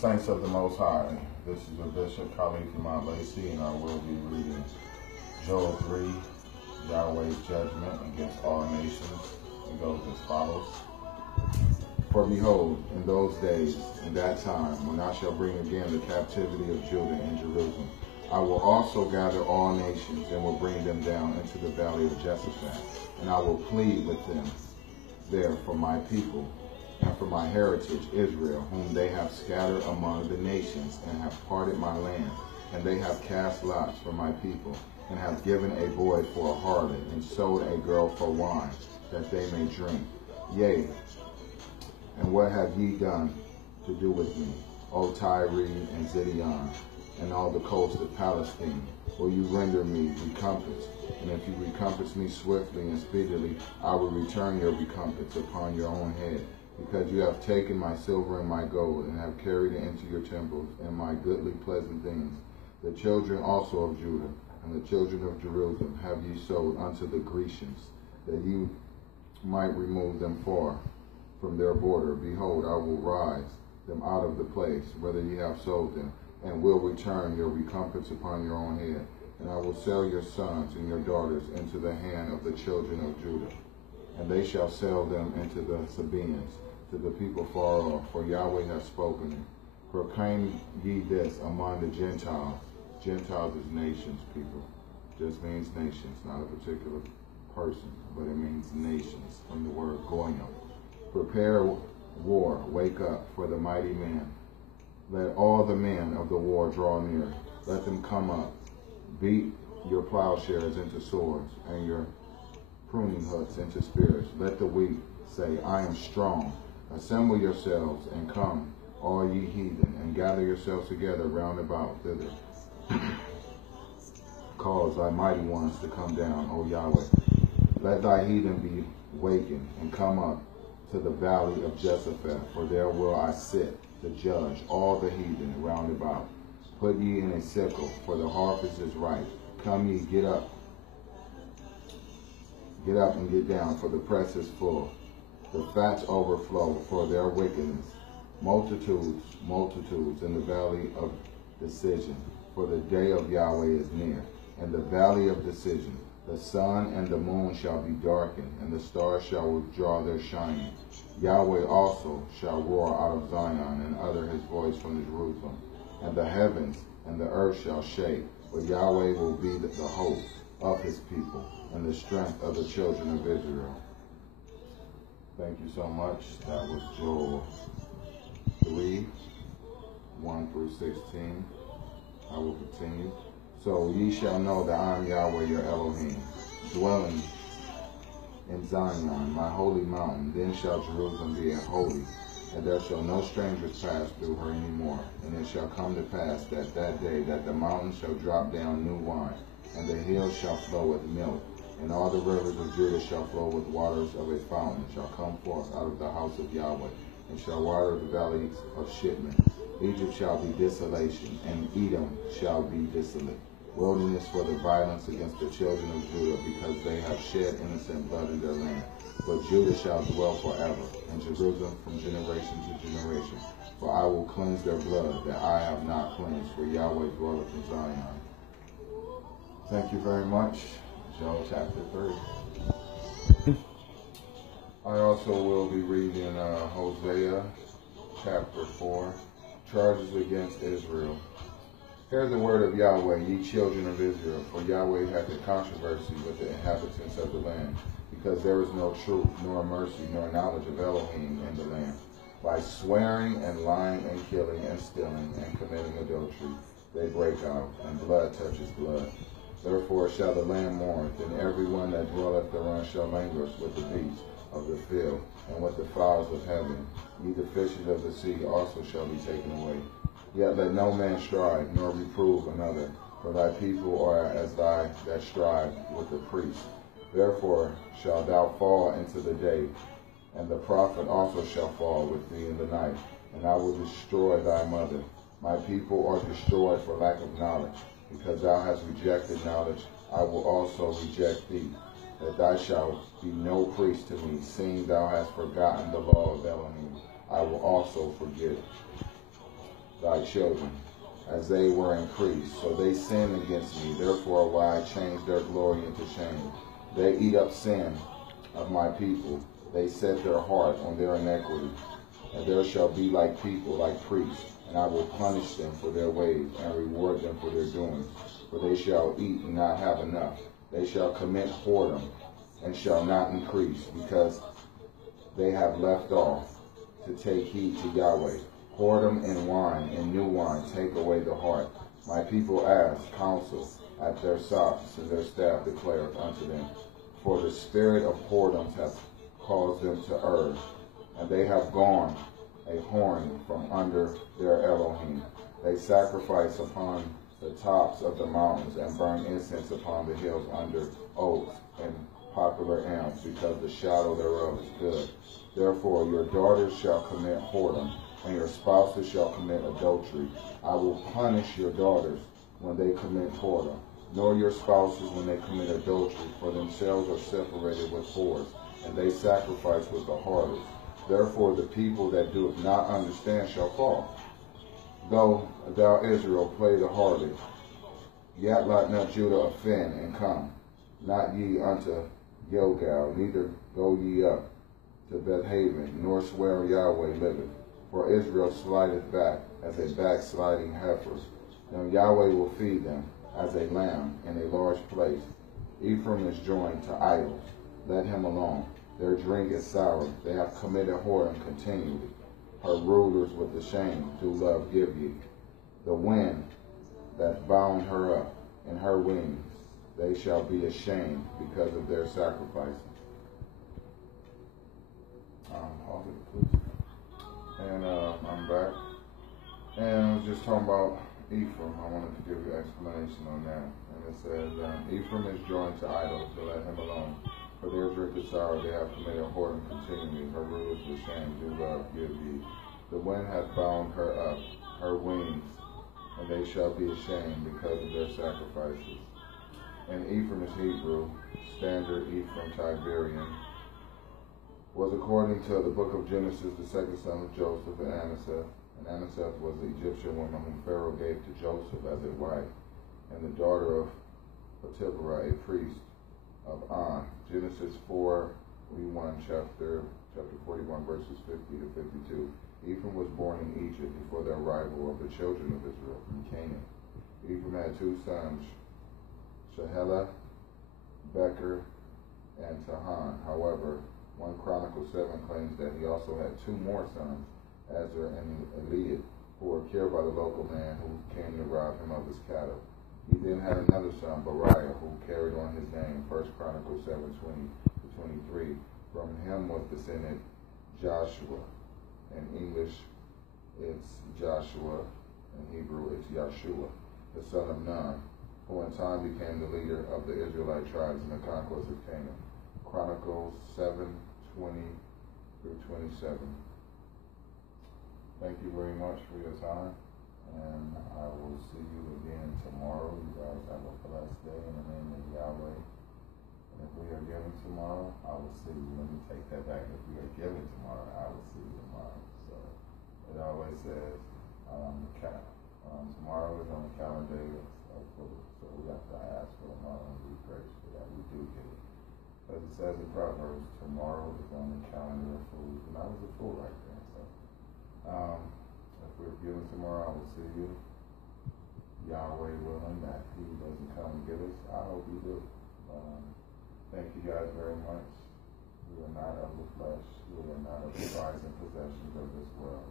Saints of the Most High, this is your Bishop Khalif Mount Lacey, and I will be reading Joel 3, Yahweh's judgment against all nations. It goes as follows. For behold, in those days, in that time, when I shall bring again the captivity of Judah and Jerusalem, I will also gather all nations and will bring them down into the valley of Jehoshaphat, and I will plead with them there for my people and for my heritage Israel, whom they have scattered among the nations, and have parted my land, and they have cast lots for my people, and have given a boy for a harlot, and sold a girl for wine, that they may drink. Yea, and what have ye done to do with me, O Tyre and Zidon, and all the coast of Palestine? Will you render me recompense? And if you recompense me swiftly and speedily, I will return your recompense upon your own head, because you have taken my silver and my gold, and have carried it into your temples, and my goodly pleasant things. The children also of Judah and the children of Jerusalem have ye sold unto the Grecians, that ye might remove them far from their border. Behold, I will rise them out of the place whither ye have sold them, and will return your recompense upon your own head. And I will sell your sons and your daughters into the hand of the children of Judah, and they shall sell them into the Sabaeans, to the people far off, for Yahweh has spoken it. Proclaim ye this among the Gentiles. Gentiles is nations, people. Just means nations, not a particular person, but it means nations, from the word goyim. Prepare war, wake up for the mighty man. Let all the men of the war draw near. Let them come up. Beat your plowshares into swords, and your pruning hooks into spears. Let the weak say, I am strong. Assemble yourselves and come, all ye heathen, and gather yourselves together round about thither. Cause thy mighty ones to come down, O Yahweh. Let thy heathen be wakened, and come up to the valley of Jehoshaphat, for there will I sit to judge all the heathen round about. Put ye in a sickle, for the harvest is ripe. Come ye, get up. Get up and get down, for the press is full. The fats overflow for their wickedness. Multitudes, multitudes in the valley of decision. For the day of Yahweh is near. In the valley of decision, the sun and the moon shall be darkened, and the stars shall withdraw their shining. Yahweh also shall roar out of Zion, and utter his voice from Jerusalem. And the heavens and the earth shall shake, but Yahweh will be the hope of his people, and the strength of the children of Israel. Thank you so much. That was Joel 3, 1 through 16. I will continue. So ye shall know that I am Yahweh your Elohim, dwelling in Zion, my holy mountain. Then shall Jerusalem be holy, and there shall no strangers pass through her any more. And it shall come to pass that day that the mountains shall drop down new wine, and the hills shall flow with milk, and all the rivers of Judah shall flow with waters of a fountain, shall come forth out of the house of Yahweh, and shall water the valleys of Shittim. Egypt shall be desolation, and Edom shall be desolate. Wilderness for the violence against the children of Judah, because they have shed innocent blood in their land. But Judah shall dwell forever, and Jerusalem from generation to generation. For I will cleanse their blood that I have not cleansed, for Yahweh dwelleth in Zion. Thank you very much. Joel chapter 3. I also will be reading Hosea chapter 4, charges against Israel. Hear the word of Yahweh, ye children of Israel, for Yahweh hath a controversy with the inhabitants of the land, because there is no truth, nor mercy, nor knowledge of Elohim in the land. By swearing and lying and killing and stealing and committing adultery, they break out, and blood touches blood. Therefore shall the land mourn, and every one that dwelleth thereon shall languish with the beasts of the field, and with the fowls of heaven. Ye the fishes of the sea also shall be taken away. Yet let no man strive, nor reprove another, for thy people are as thy that strive with the priest. Therefore shalt thou fall into the day, and the prophet also shall fall with thee in the night, and I will destroy thy mother. My people are destroyed for lack of knowledge. Because thou hast rejected knowledge, I will also reject thee, that thou shalt be no priest to me, seeing thou hast forgotten the law of Elohim. I will also forget it. thy children, as they were increased. So they sinned against me. Therefore will I change their glory into shame. They eat up sin of my people. They set their heart on their iniquity. And there shall be like people, like priests. And I will punish them for their ways, and reward them for their doings. For they shall eat and not have enough. They shall commit whoredom, and shall not increase, because they have left off to take heed to Yahweh. Whoredom and wine and new wine take away the heart. My people ask counsel at their sops, and their staff declareth unto them. For the spirit of whoredom hath caused them to err, and they have gone a horn from under their Elohim. They sacrifice upon the tops of the mountains, and burn incense upon the hills under oaks and popular elms, because the shadow thereof is good. Therefore your daughters shall commit whoredom, and your spouses shall commit adultery. I will punish your daughters when they commit whoredom, nor your spouses when they commit adultery, for themselves are separated with whores, and they sacrifice with the harlots. Therefore the people that do not understand shall fall. Though thou Israel play the harlot, yet let not Judah offend and come. Not ye unto Gilgal, neither go ye up to Bethaven, nor swear Yahweh liveth. For Israel slideth back as a backsliding heifer. Now Yahweh will feed them as a lamb in a large place. Ephraim is joined to idols. Let him alone. Their drink is sour. They have committed whoredom continually. Her rulers with the shame do love give ye. The wind that bound her up in her wings, they shall be ashamed because of their sacrifices. And I'm back. And I was just talking about Ephraim. I wanted to give you an explanation on that. And it says, Ephraim is joined to idols, so let him alone. For their drink is sour, they have committed whoredom continually. Her rulers with shame do love give ye. The wind hath bound her up, her wings, and they shall be ashamed because of their sacrifices. And Ephraim is Hebrew, standard Ephraim Tiberian, was according to the book of Genesis the second son of Joseph and Anaseth. And Anaseth was the Egyptian woman whom Pharaoh gave to Joseph as a wife, and the daughter of Potiphar, a priest of On. Genesis 41, chapter 41, verses 50 to 52. Ephraim was born in Egypt before the arrival of the children of Israel from Canaan. Ephraim had two sons, Shehelah, Becher, and Tahan. However, 1 Chronicles 7 claims that he also had two more sons, Azar and Eliad, who were killed by the local man who came to rob him of his cattle. He then had another son, Bariah, who carried on his name, 1 Chronicles 7:20 to 23. From him was descended Joshua. In English, it's Joshua. In Hebrew, it's Yahshua, the son of Nun, who in time became the leader of the Israelite tribes in the conquest of Canaan. Chronicles 7:20 through 27. Thank you very much for your time, and I will see you again tomorrow. You guys have a blessed day in the name of Yahweh. And if we are given tomorrow, I will see you. Let me take that back. If we are given tomorrow, I will see you tomorrow. So it always says tomorrow is on the calendar of food. So we have to ask for tomorrow and be grateful that we do get it. As it says in Proverbs, tomorrow is on the calendar of food. And I was a fool right there. So if we're given tomorrow, I will see you. Yahweh willing that he doesn't come and get us. I hope he do. Thank you guys very much. We are not of the flesh. We are not of the prized possessions of this world.